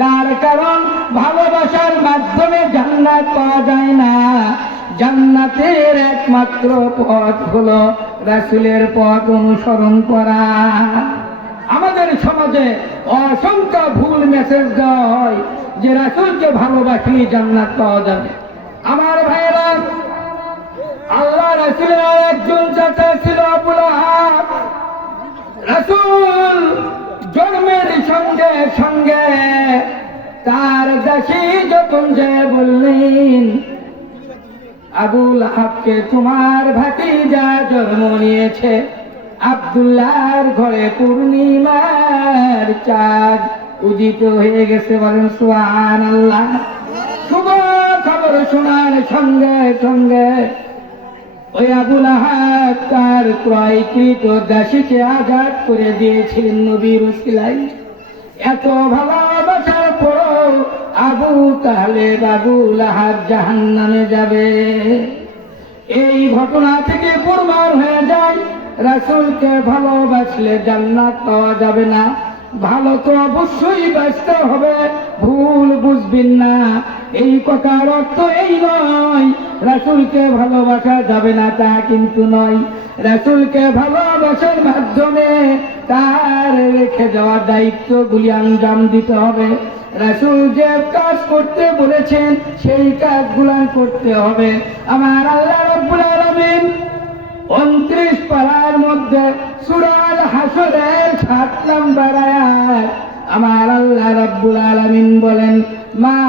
তার কারণ ভালোবাসার মাধ্যমে জান্নাত পাওয়া যায় না। জান্নাতের একমাত্র পথ হলো রাসূলের পথ অনুসরণ করা। আমাদের সমাজে অসংখ্য ভুল মেসেজ দেওয়া হয় যে রাসূলকে ভালোবাসলে জান্নাত পাওয়া যাবে। আমার ভাইয়েরা, আল্লাহ রাসূলের একজন চাচা ছিল আবু লাহাব। রাসূল জন্মের সঙ্গে সঙ্গে তার দাসী যখন যে বললেন, আবু লাহাবকে তোমার ভাতিজা জন্ম নিয়েছে। আব্দুল্লাহর ঘরে পূর্ণিমার চাঁদ উদিত হয়ে গেছে। বলেন সুবহানাল্লাহ। শুভ খবর শোনার সঙ্গে সঙ্গে ওই আবু লাহাব তার ক্রয়কৃত দাসীকে আজাদ করে দিয়েছিলেন নবীর উসিলায়। এত ভালোবাসার পর আবু তালেব আবু লাহাব জাহান্নামে যাবে। এই ঘটনা থেকে প্রমাণ হয়ে যায় রাসূলকে ভালোবাসলে জান্নাত পাওয়া যাবে না। ভালো তো অবশ্যই বাঁচতে হবে, ভুল বুঝবেন না। এই কথার অর্থ এই নয় রাসূলকে ভালোবাসা যাবে না, তা কিন্তু নয়। রাসূলকে ভালোবাসার মাধ্যমে তার রেখে যাওয়া দায়িত্বগুলি আঞ্জাম দিতে হবে। রাসূল যে কাজ করতে বলেছেন সেই কাজগুলো করতে হবে। আমার আল্লাহ রাব্বুল আলামিন 29 পারার মধ্যে সূরা আল হাসরের 7 নম্বর আয়াত আমার আল্লাহ রাব্বুল আলামিন বলেন, মা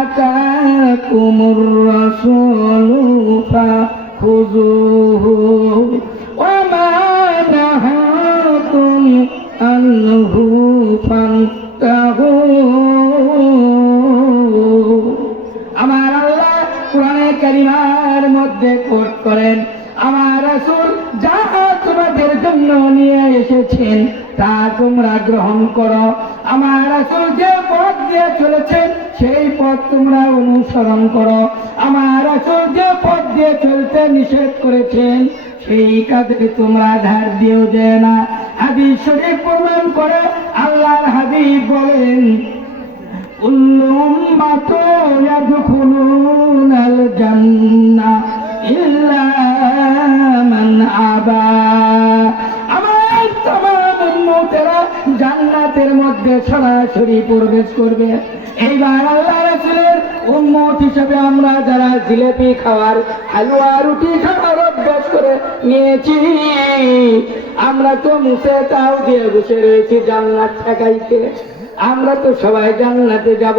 আতাকুমুর রাসূলু ফাখুযুহু ওয়া মা নাহাকুম আনহু ফান্তাহু। আমার আল্লাহ কোরআনে কারিমার মধ্যে কোট করেন, আমার রাসূল যা তোমাদের জন্য নিয়ে এসেছেন তা তোমরা গ্রহণ করো। আমার রাসূল যে পথ দিয়ে চলেছেন সেই পথ তোমরা অনুসরণ করো। আমার রাসূল যে পথ দিয়ে চলতে নিষেধ করেছেন সেই কাজে তোমরা ধার দিও যে না। হাদিস শরীফ প্রমাণ করে আল্লাহর হাবিব বলেন, কুল্লু উম্মাতুন ইয়াদখুলুনাল জান্নাহ ইল্লা মান আবা। আমার তমাম উম্মতেরা জান্নাতের মধ্যে সরাসরি প্রবেশ করবে। এইবার আল্লাহ রাসূলের উম্মত হিসেবে আমরা যারা জিলেপি খাওয়ার, হালুয়া রুটি খাওয়ার অভ্যাস করে নিয়েছি, আমরা তো মুখে তাও দিয়ে বসে রয়েছি জান্নাত ঠেকাইতে। আমরা তো সবাই জান্নাতে যাব,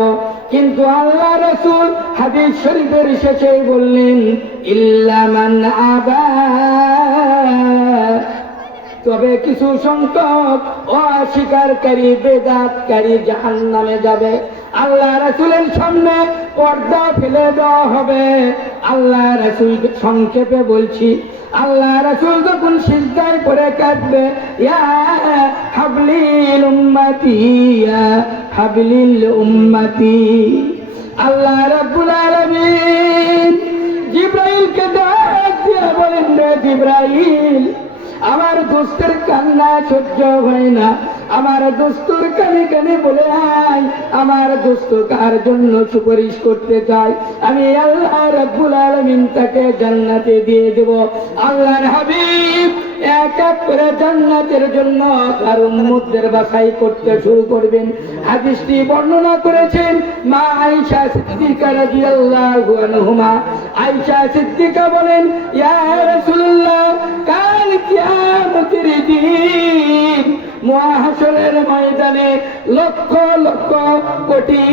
কিন্তু আল্লাহ রাসূল হাদিস শরীফের শেষে বললেন, ইল্লা মান আবা, তবে কিছু সংখ্যক অস্বীকারী বেদাতকারী জাহান্নামে যাবে। আল্লাহ রাসূলের সামনে পর্দা ফেলে দেওয়া হবে। আল্লাহ রাসূল সংক্ষেপে বলছি, আল্লাহ রাসূল যখন সিজদায় পড়ে কাঁদবে, ইয়া হাবলিল উম্মতি ইয়া হাবলিল উম্মতি, আল্লাহ রাব্বুল আলামিন জিবরাইলকে ডাক দিয়ে বলেন, রে জিবরাইল, আমার দোস্তের কান্না সহ্য হয় না। আমার দোস্তর কানে কানে বলে আয়, আমার দোস্ত কার জন্য সুপারিশ করতে চাই, আমি আল্লাহ রাব্বুল আলামিন তাকে জান্নাতে দিয়ে দেব। আল্লাহর হাবিব এক এক করে জান্নাতের জন্য তার উম্মতদের বাছাই করতে শুরু করবেন। হাদিসটি বর্ণনা করেছেন মা আয়েশা সিদ্দিকা রাদিয়াল্লাহু আনহুমা। আয়েশা সিদ্দিকা বলেন, ইয়া রাসূলুল্লাহ, কাল কিয়ামতের দিন মহাশরের ময়দানে লক্ষ লক্ষ কোটি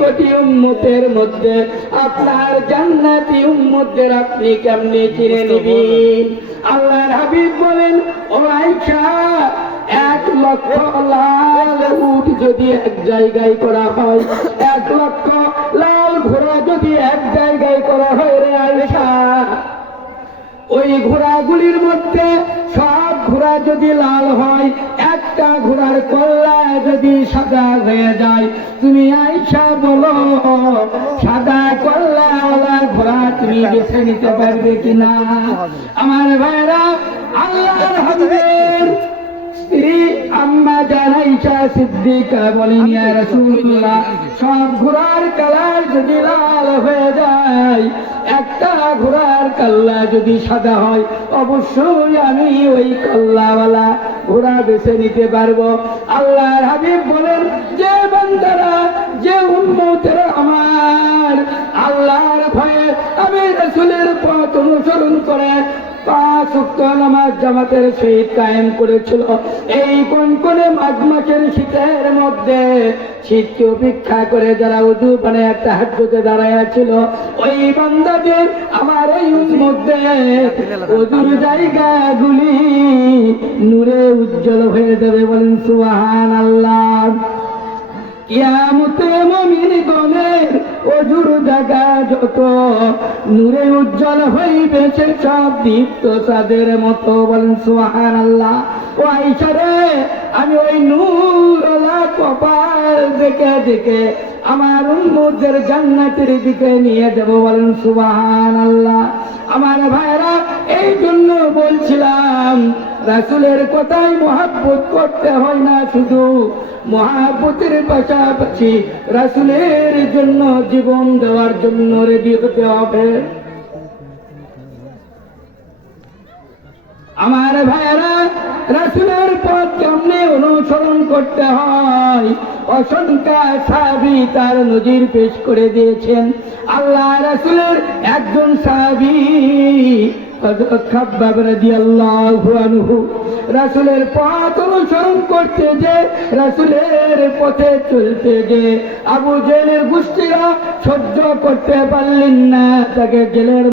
কোটি উম্মতের মধ্যে আপনার জান্নাতি উম্মতদের আপনি কেমনে চিনে নিবেন? আল্লাহর হাবিব বলেন, ও আয়েশা, 1 লক্ষ লাল উট যদি এক জায়গায় করা হয়, 1 লক্ষ লাল ঘোড়া যদি এক জায়গায় করা হয়, রে আয়েশা, ওই ঘোড়াগুলির মধ্যে সব ঘোড়া যদি লাল হয়, একটা ঘোড়ার কল্লা যদি সাদা হয়ে যায়, তুমি আয়েশা বলো সাদা কল্লাওয়ালা ঘোড়া তুমি বেছে নিতে পারবে কিনা? আমার ভাইরা, আল্লাহর হাবিবের স্ত্রী আম্মা জান আয়েশা সিদ্দিকা বলেন, ইয়া রাসূলুল্লাহ, সব ঘোড়ার কালার যদি লাল হয়ে যায়, একটা ঘোড়ার কাল্লা যদি সাদা হয়, অবশ্যই আমি ওই কাল্লাওয়ালা ঘোড়া বেছে নিতে পারবো। আল্লাহর হাবিব বলেন, যে বান্দারা, যে উম্মতেরা আমার আল্লাহর ভয়ে আমি রাসূলের পথ অনুসরণ করে 5 ওয়াক্ত নামাজ জামাতের সহিত কায়েম করেছিল, এই কনকনে মাঘ মাসের শীতের মধ্যে শীতকে উপেক্ষা করে যারা ওযু বানায় তাহাজ্জুদে দাঁড়ায় ছিল, ওই বান্দাদের আমার এই মধ্যে ওযুর জায়গাগুলি নূরে উজ্জ্বল হয়ে যাবে। বলেন সুবহানাল্লাহ। কিয়ামতে মুমিনগণের ওযুর জায়গা যত নূরে উজ্জ্বল হইবে, সে সব দীপ্ত চাঁদের মতো। বলেন সুবহানাল্লাহ। ও আয়েশা রে, আমি ওই নূরওয়ালা কপাল দেখে দেখে আমার উম্মতদের জান্নাতের দিকে নিয়ে যাব। বলেন সুবহানাল্লাহ। আমার ভাইরা, এই জন্য বলছিলাম, রাসূলের কথাই মহব্বত করতে হয় না, শুধু মহব্বতের পাশাপাশি রাসূলের জন্য জীবন দেওয়ার জন্য রেডি হতে হবে। আমার ভাইরা, রাসূলের পথ কেমনে অনুসরণ করতে হয়, অসংখ্য সাহাবী তার নজির পেশ করে দিয়েছেন। আল্লাহ রাসূলের একজন সাহাবী হযরত খাব্বাব রাদিয়াল্লাহু আনহু রাসূলের পথ অনুসরণ করতে যে, রাসূলের পথে চলতে যে আবু জেহেলের গোষ্ঠীরা সহ্য করতে পারলেন না, তাকে জেলের